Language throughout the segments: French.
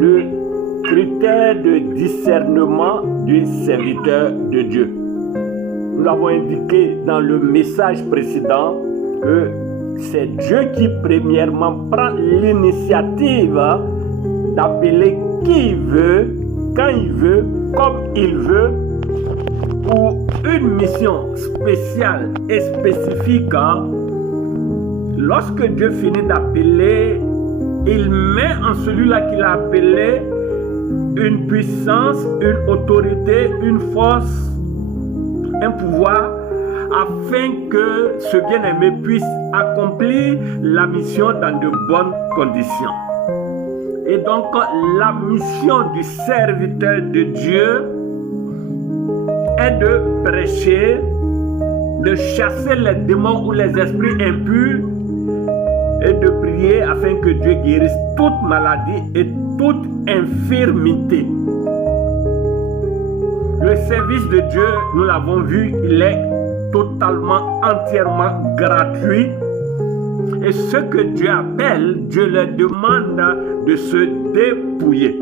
le critère de discernement du serviteur de Dieu. Nous l'avons indiqué dans le message précédent que c'est Dieu qui premièrement prend l'initiative d'appeler qui il veut, quand il veut, comme il veut, pour une mission spéciale et spécifique. Lorsque Dieu finit d'appeler, il met en celui-là qu'il a appelé une puissance, une autorité, une force, un pouvoir, afin que ce bien-aimé puisse accomplir la mission dans de bonnes conditions. Et donc, la mission du serviteur de Dieu est de prêcher, de chasser les démons ou les esprits impurs et de prier afin que Dieu guérisse toute maladie et toute infirmité. Le service de Dieu, nous l'avons vu, il est totalement, entièrement gratuit. Et ce que Dieu appelle, Dieu leur demande de se dépouiller.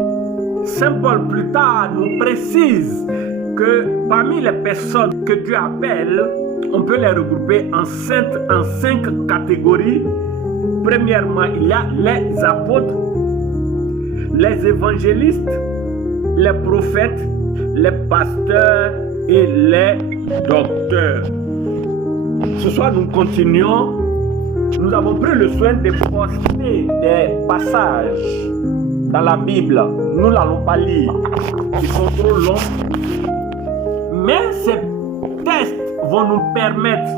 Saint Paul plus tard nous précise que parmi les personnes que Dieu appelle, on peut les regrouper en 5 catégories. Premièrement, il y a les apôtres, les évangélistes, les prophètes, les pasteurs et les docteurs. Ce soir, nous continuons. Nous avons pris le soin de poster des passages dans la Bible. Nous n'allons pas lire. Ils sont trop longs. Mais ces tests vont nous permettre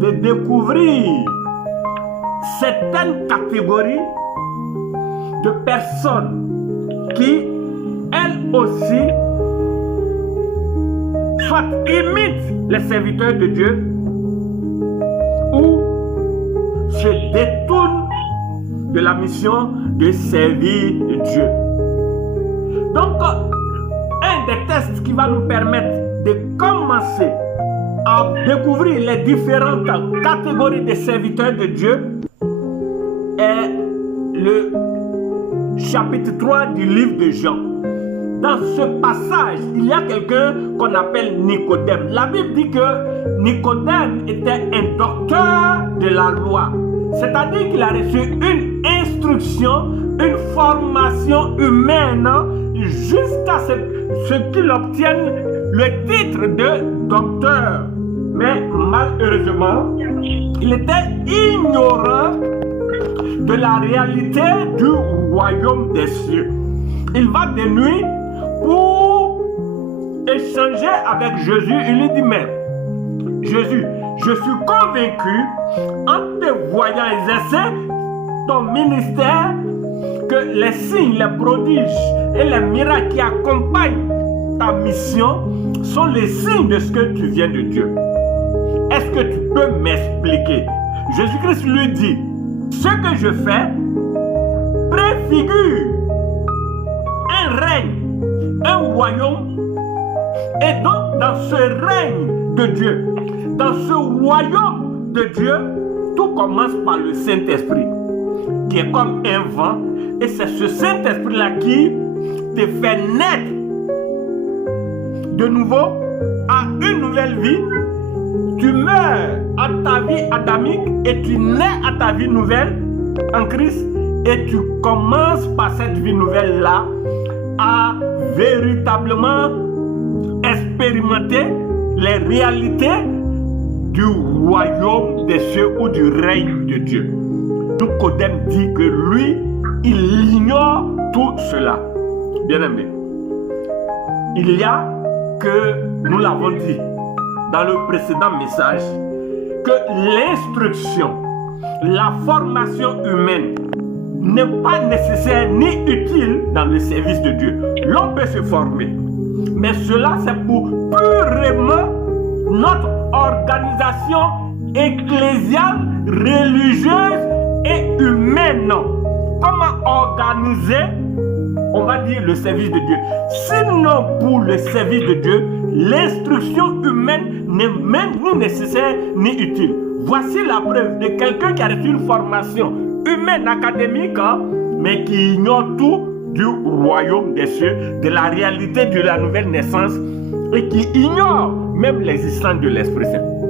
de découvrir certaines catégories de personnes qui, elles aussi, soit imitent les serviteurs de Dieu ou se détournent de la mission de servir Dieu. Donc, un des tests qui va nous permettre de commencer à découvrir les différentes catégories de serviteurs de Dieu est le chapitre 3 du livre de Jean. Dans ce passage, il y a quelqu'un qu'on appelle Nicodème. La Bible dit que Nicodème était un docteur de la loi. C'est-à-dire qu'il a reçu une instruction, une formation humaine jusqu'à ce qu'il obtienne le titre de docteur. Mais malheureusement, il était ignorant de la réalité du royaume des cieux. Il va de nuit pour échanger avec Jésus. Il lui dit, mais Jésus, je suis convaincu, en te voyant exercer ton ministère, que les signes, les prodiges et les miracles qui accompagnent ta mission sont les signes de ce que tu viens de Dieu. Est-ce que tu peux m'expliquer? Jésus-Christ lui dit, ce que je fais préfigure un règne, un royaume, et donc dans ce règne de Dieu, dans ce royaume de Dieu, tout commence par le Saint-Esprit, qui est comme un vent, et c'est ce Saint-Esprit-là qui te fait naître de nouveau à une nouvelle vie. Tu meurs à ta vie adamique et tu nais à ta vie nouvelle en Christ, et tu commences par cette vie nouvelle-là à véritablement expérimenter les réalités du royaume des cieux ou du règne de Dieu. Nicodème dit que lui, il ignore tout cela. Bien-aimé, il y a que, nous l'avons dit dans le précédent message, que l'instruction, la formation humaine n'est pas nécessaire ni utile dans le service de Dieu. L'on peut se former, mais cela c'est pour purement notre organisation ecclésiale, religieuse et humaine. Comment organiser, on va dire, le service de Dieu? Sinon, pour le service de Dieu, l'instruction humaine n'est même ni nécessaire ni utile. Voici la preuve de quelqu'un qui a reçu une formation humaine académique, mais qui ignore tout du royaume des cieux, de la réalité de la nouvelle naissance et qui ignorent même l'existence de l'Esprit Saint.